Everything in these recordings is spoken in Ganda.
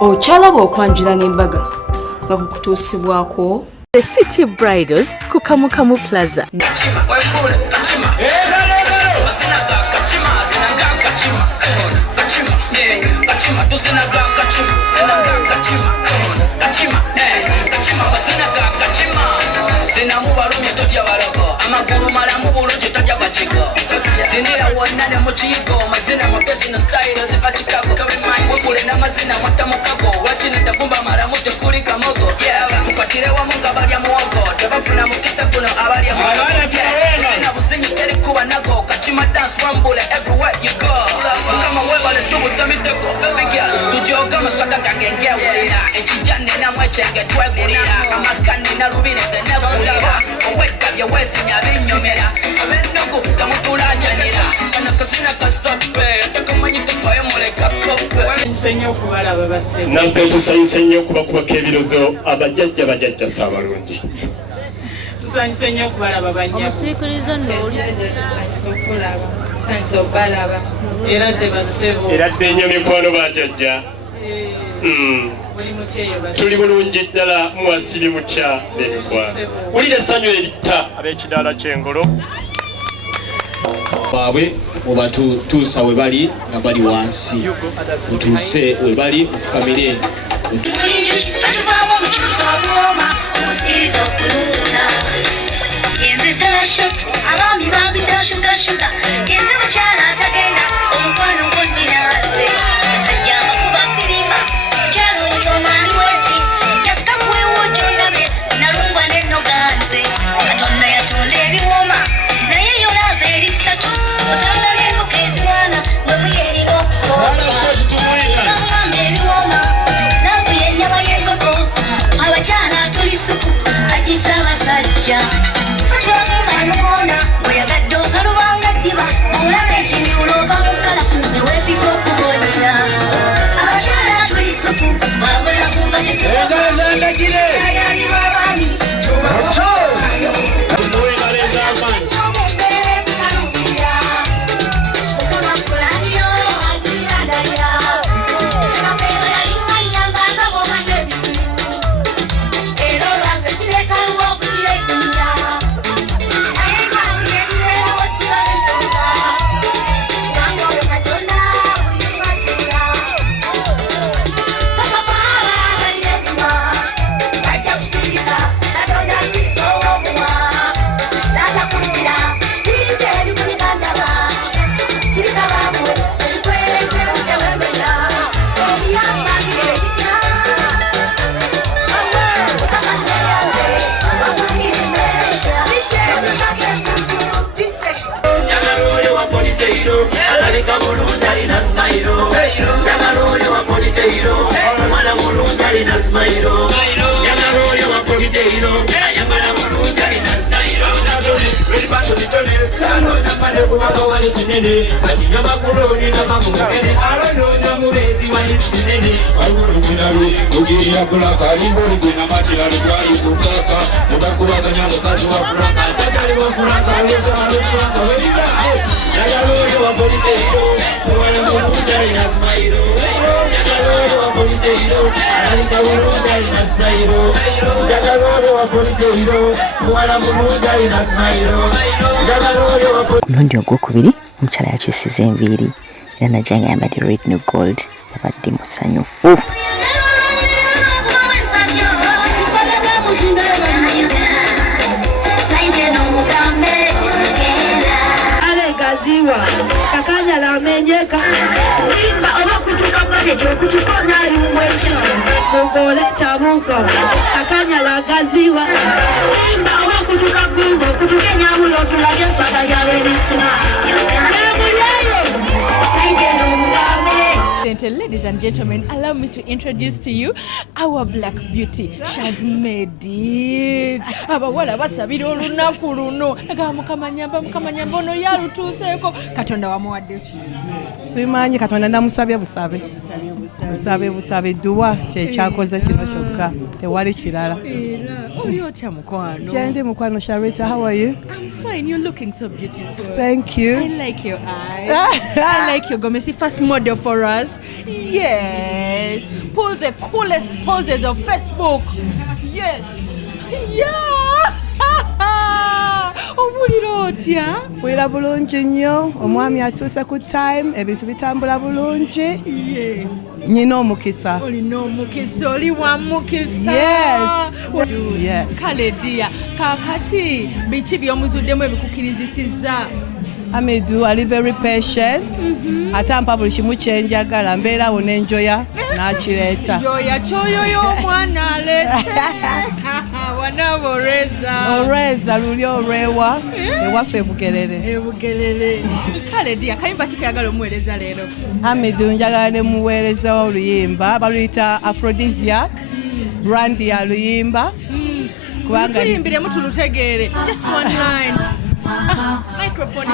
Ochalaba okwanjula n'embaga nga kukutuusibwako The City Bridals ku Kamukamu Plaza. Naffe tusanyuse nnyo kubakubako ebirozo abajjajja Saabalungi. Tusanyuse nnyo okubalaba banyabo. Omusiikiriza n'oli okulaba. Tusanyuse okubalaba. Era tebassebo. Era ddennyo mikwano bajjajja. Tuli bulungi ddala mwasiri mutya n'emikwano. Wulira essanyu eritta ab'ekidaala ky'engolo. Baabwe obatuusa we bali nga bali wansi utuuse we bali ufukamire Mulundi ogwokubiri omukyala yakyusiza enviiri era najja nga yambadde red ne gold yabadde musanyufu. Kakanyala menyeka imba obakutuka mwanejo kutukona yuwecha mugole tabuko kakanyala gaziwa imba obakutuka gumbo kutukenya mulo tulage saka yawe bisima Ladies and gentlemen, allow me to introduce to you our black beauty. She has made it. Abawala basabira olunaku luno. Naga mukamanyamba ono yalutuuseeko. Katonda wamuwadde ki? Simanyi Katonda ndamusabye busabe duwa kyekyakoze kino kyokka tewali kirala. Oli otya mukwano? Ndi mukwano Sharita, how are you? I'm fine. You're looking so beautiful. Thank you. I like your eyes. I like your Gomesi. First model for us. Yes. Pull the coolest poses of Facebook. Yes. Yeah. Obuliro otya? Bwira bulungi nnyo, omwami atuuse ku time, ebintu bitambula bulungi. Yeah. Nyina omukisa. Olina omukisa, oli wa mukisa. Yes. Kale dia, kakati biki by'omuzuddemu ebikukirizisizza? Hamidu ali very patient. Atampa buli kimu kyenjagala, mbeerawo n'enjoya n'akireeta. Njoya kyoyo y'omwana alete. Wanaba oreza. Oreza luli olwewa, ewaffe Bugerere. Bugerere. Kale dia, kayimba kikuyagala omuweereza leero? Hamidu njagala ne muweereza oluyimba, baluyita Aphrodisiac, brand ya luyimba. Kubanga tuyimbiremu tulutegeere. Just one line. Microphone is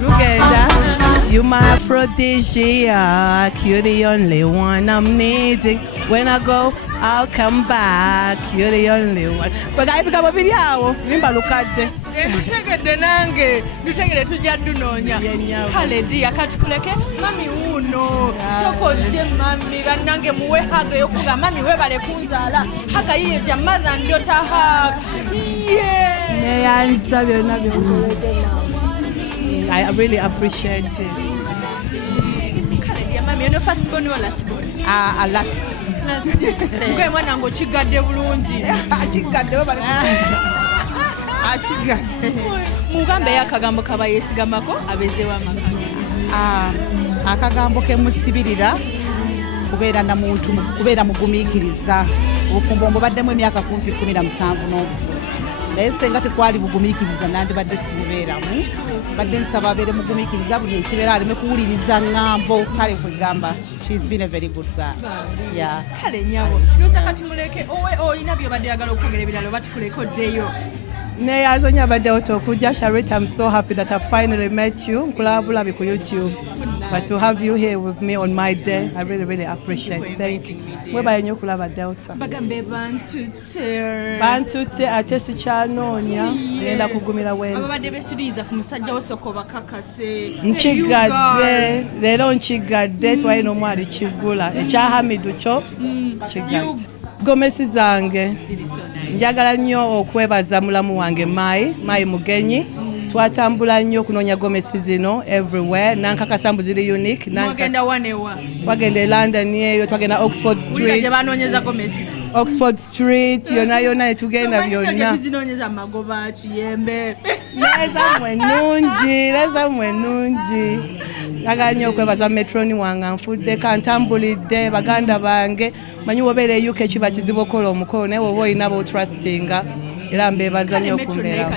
Lugenda, you my aphrodisiac, you're the only one I'm needing. When I go, I'll come back, you're the only one. Bagayibika babiri awo, limba lukadde. Ntutegedde nange, ntutegedde tujja dunoonya. Kale dia kati kuleke mami uno. Soko je mami banange muwe haga yokuga mami webale kunzaala. Haga yiye ja mother and daughter hug. Yeah. Neyanza byonna byokolede. I really appreciate it. Kale dia mami, you're first born or last born? Last. Last. Mugwe mwana ngo kigadde bulungi. Kigadde bali. Akigadde. Mugambe yakagambo kaba yesigamako abezewa amaka. Akagambo ke musibirira kubeera na muntu kubeera mugumiikiriza. Obufumbo mbubaddemu emyaka kumpi 17 n'obuso. Naye senga tekwali bugumiikiriza nandibadde sibibeeramu. Badde nsaba abeere mugumiikiriza buli ekibeera aleme kuwuliriza ŋŋambo. Kale kwegamba, she's been a very good girl. Yeah. Kale nyabo. Ndoza kati muleke oyina byobadde yagala okwogera ebirala oba tukuleke oddeyo. Neyazonya baddewo tokujja. Charlotte, I'm so happy that I finally met you. Nkulabulabi ku YouTube. But to have you here with me on my day, I really, really appreciate it. Thank you. Webaye nnyo okulaba Delta. Bagambe bantute. Bantute ate sikyanoonya. Ngenda kugumira wendi. Ababadde besuliza ku musajja wosoko bakakase. Nkigadde. Leero nkigadde twalina omwali kigula. Ekya Hamidu kyo kigadde. Gomesi zange. Njagala nnyo okwebaza mulamu wange Mai Mugenyi. Twatambula nnyo okunoonya gomesi zino everywhere. Nankakasa mbu ziri unique. Mwagenda wanewa. Twagenda London eyo, twagenda Oxford Street. Banoonyeza gomesi. Oxford Street, yonna netugenda byonna. Zinoonyeza magoba kiyembe. Leza mwe nungi. Njagala nnyo okwebaza metroni wange nfudde kantambulidde baganda bange. Manyi wobeera UK kiba kizibu okola omukolo naye woba olina b'otrustinga. Era mbebaza nnyo okumbeera.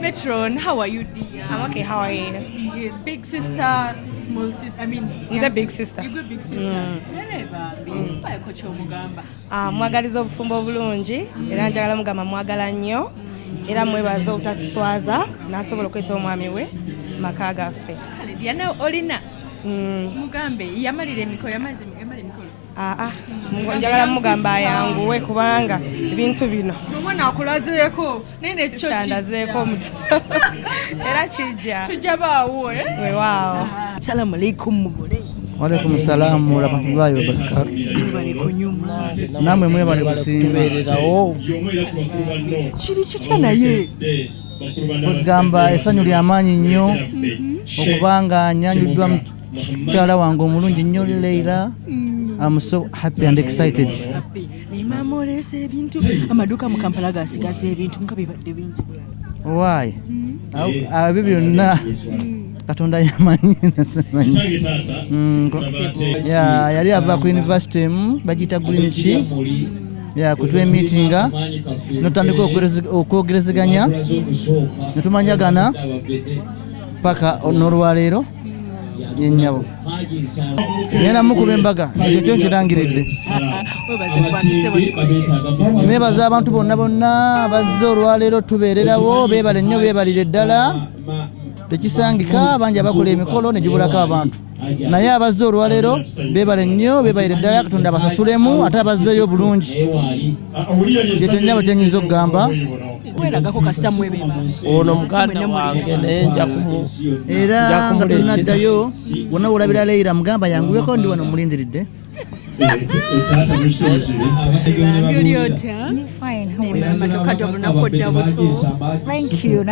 Metron, how are you, dear? I'm okay, how are you? Yeah, big sister, small sister, I mean... He's a big sister. You're a big sister. Mwagaliza obufumbo obulungi, era njagala mugamba mwagala nnyo, era mwebaza obutatuswaza, nasobola okweta omwami we, maka gaffe. Kale, dear, now olina? Mugambe, yamalira emikolo, yamala emikolo. Njagala mugamba ayanguwe kubanga ebintu bino omwana akulazeeko nene ekyo kitandazeeko omutu era kijja tujja baawo weewaawo. Assalamu alaikum mugole. Waalaikum salaam wa rahmatullahi wa barakatuh. Bali kunyuma namwe mwebale kusingawo kiri kitya naye kugamba essanyu ly'amaanyi nnyo okubanga nyanyuddwa mukyala wange omulungi nnyo Leila. I'm so happy and excited. Nimamolesa ebintu amaduka mu Kampala gasigaza ebintu nga bibadde bingi. Why? Abyo byonna Katonda yamanyi nasemanyi. Yali ava ku university bagita Greenwich. Kutwe meetinga notandika okwogerezeganya netumanyagana paka n'olwaleero yennyabo yena mukuba embaga ekyo kyo nkirangiridde. Nebaza abantu bonna bazze olwaleero tubeererawo beebale nnyo beebalire ddala tekisangika bangi abakola emikolo ne gibulako abantu naye abazze olwaleero beebale nnyo beebalire ddala Katonda abasasulemu ate abazzeeyo bulungi. Ekyo nnyabo kyenyinza okugamba Weragako kasita mwebemba. Ono muganda wange naye nja era nga tunaddayo wonna olabira Leila mugamba yanguyeko ndi wano mulindiridde. Thank you.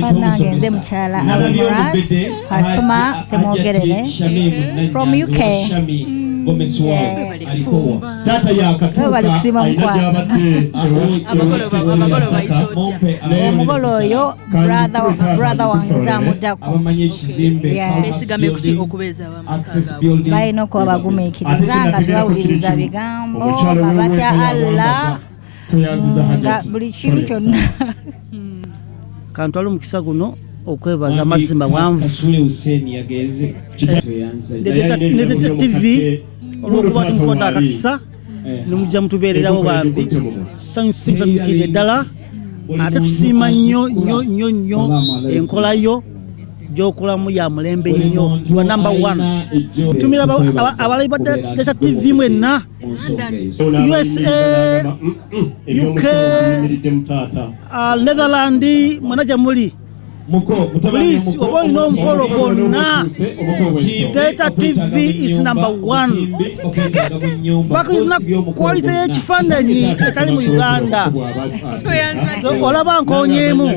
Panange nze mukyala Almaraz Fatuma Semogerere from UK. Bali kusima mukwano. Omugolo oyo brother wange zamuddako. Besigame kuki okubeeza abamukaga. Balina okuba bagumiikiriza nga tebawuliriza bigambo nga batya Allah nga buli kintu kyonna. Kantwala omukisa guno okwebaza mazima bwanvu nedeta TV olwokuba tumukwata akakisa nemujja mutubeererawo bambi sanyusimusanyukidde ddala ate tusiima nnyo enkolayo gyokolamu ya mulembe nnyo wa number 1 tumira abalabi ba Data TV mwenna USA UK Netherlands mwanaja muli please oba olina omukolo gwonna Data TV is number 1 bakirina quality y'ekifaananyi etali mu Uganda olaba nkonyeemu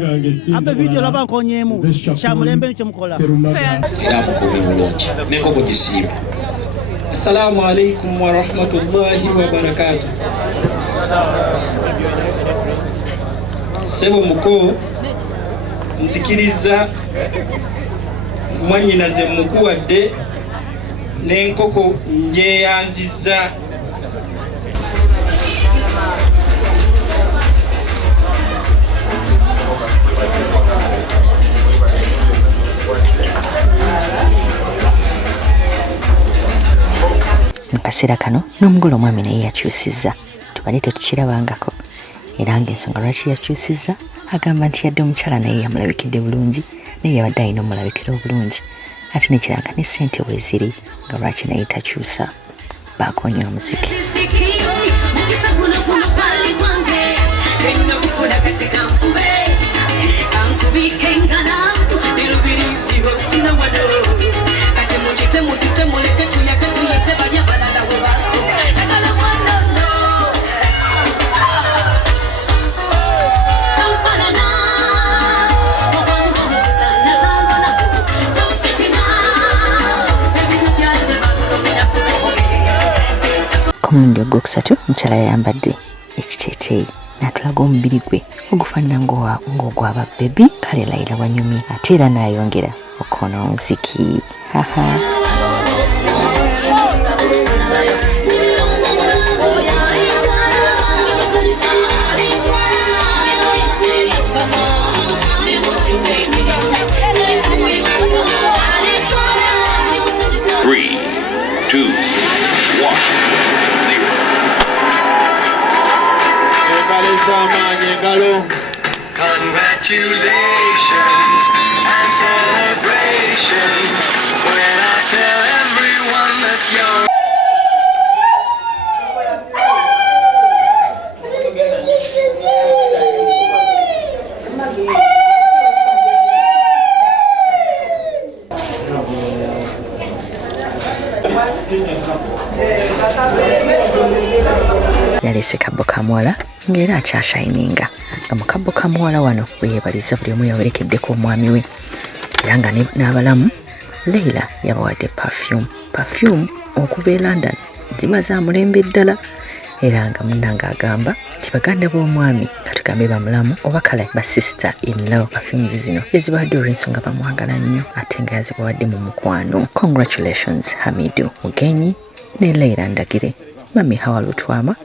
abe video olaba nkonyeemu kya mulembe kyemukola era mukubi bulungi nenkoko gisiiba. Assalamu alaikum wa rahmatullahi wa barakatuh. Sebo muko nzikiriza mwanyinaze mukuwadde n'enkoko njeyanziza. Mukaseera kano n'omugolo omwami naye yakyusizza tubale tetukirabangako era ng'ensonga lwaki yakyusizza agamba nti yadde omukyala naye yamulabikidde bulungi naye yabadde alina omulabikiro obulungi ate nekiraga ne ssente weeziri nga lwaki naye takyusa bakonya omuziki. Omulundi ogwokusatu mukyala yayambadde ekiteeteeyi n'atulaga omubiri gwe ogufaanana ng'ogwaba bebi kale Laila wanyumi ate era n'ayongera okoona omuziki. Congratulations and celebrations when I tell everyone that you're yaleese kabbo ka muwala ng'era akyashayininga nga mu kabbo ka muwala wano bwe yeebaliza buli omu yawerekeddeko omwami we era nga n'abalamu Leila yabawadde perfume okuva e London ziba za mulembe ddala era nga munnanga agamba nti baganda b'omwami katugambe bamulamu oba kala ba sister in law perfumes zino ezibawadde olw'ensonga bamwagala nnyo ate nga yazibawadde mu mukwano. Congratulations Hamidu Mugenyi ne Leila Ndagire. Mami Hawa Lutwama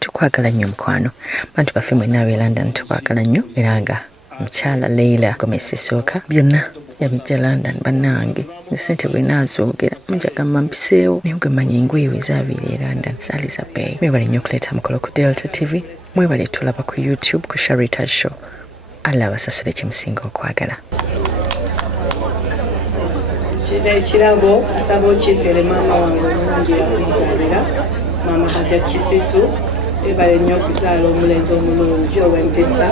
tukwagala nnyo mukwano bantu baffe mwenna ab'e London tukwagala nnyo era nga mukyala Leila Gomez esooka byonna yabijja London bannange esente bwe naazoogera mujagamba mpiseewo naye gwe manya engoye we zaabiira e London saaliza bbeeyi. Mwebale nnyo okuleeta mukolo ku Delta TV, mwebale tulaba ku YouTube ku Sharita Show. Allah abasasule kyemusinga okwagala. Kino ekirabo nsaba okimpere maama wange omulungi yakuzaalira maama Hajja Kisitu Webale nnyo okuzaala omulenzi omulungi ow'empisa.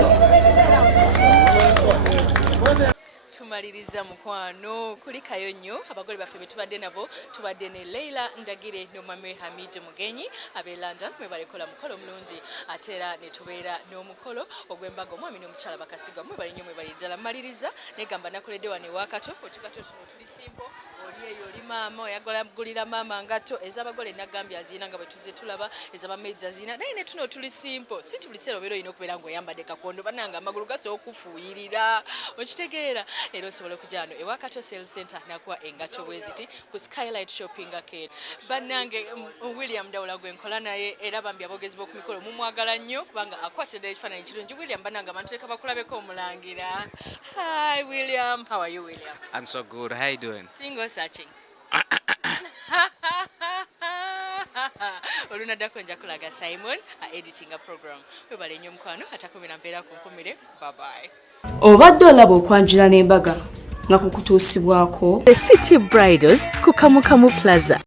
Tumaliriza mukwano kulikayo nnyo abagole baffe betubadde nabo tubadde ne Leila Ndagire n'omwami Hamid Mugenyi ab'e London mwebalekola mukolo mulungi ate era ne tubeera n'omukolo ogw'embaga omwami n'omukyala bakasigwa mwebale nnyo mwebale ddala maliriza negamba nakoledde wano ewakato otugato tuno tuli simpo oli eyo oli maama oyagala gulira maama ngato ez'abagole nagambye azina nga bwe tuzze tulaba ez'abamaizi azina naye ne tuno tuli simpo si tuli biseera obeera olina okubeera ng'oyambadde kakondo bannanga amagulu gasobola okufuuyirira okitegeera era osobola okujja wano ewakato sale center nakuwa engato bweziti ku Skylight Shopping Arcade. Bannange William Dawula gwe nkola naye era bambi abogezi b'oku mikolo mumwagala nnyo kubanga akwatidde ekifaananyi kirungi. William bannange abantu leka bakulabeko omulangira. Hi William, how are you William? I'm so good. How you doing? Single searching. Olunaddako nja kulaga Simon editing a program. Webale nnyo mukwano atakumira mpeera ku nkumire. Bye bye. Obadde olaba okwanjula n'embaga nga kukutuusibwako The City Bridals ku Kamukamu Plaza.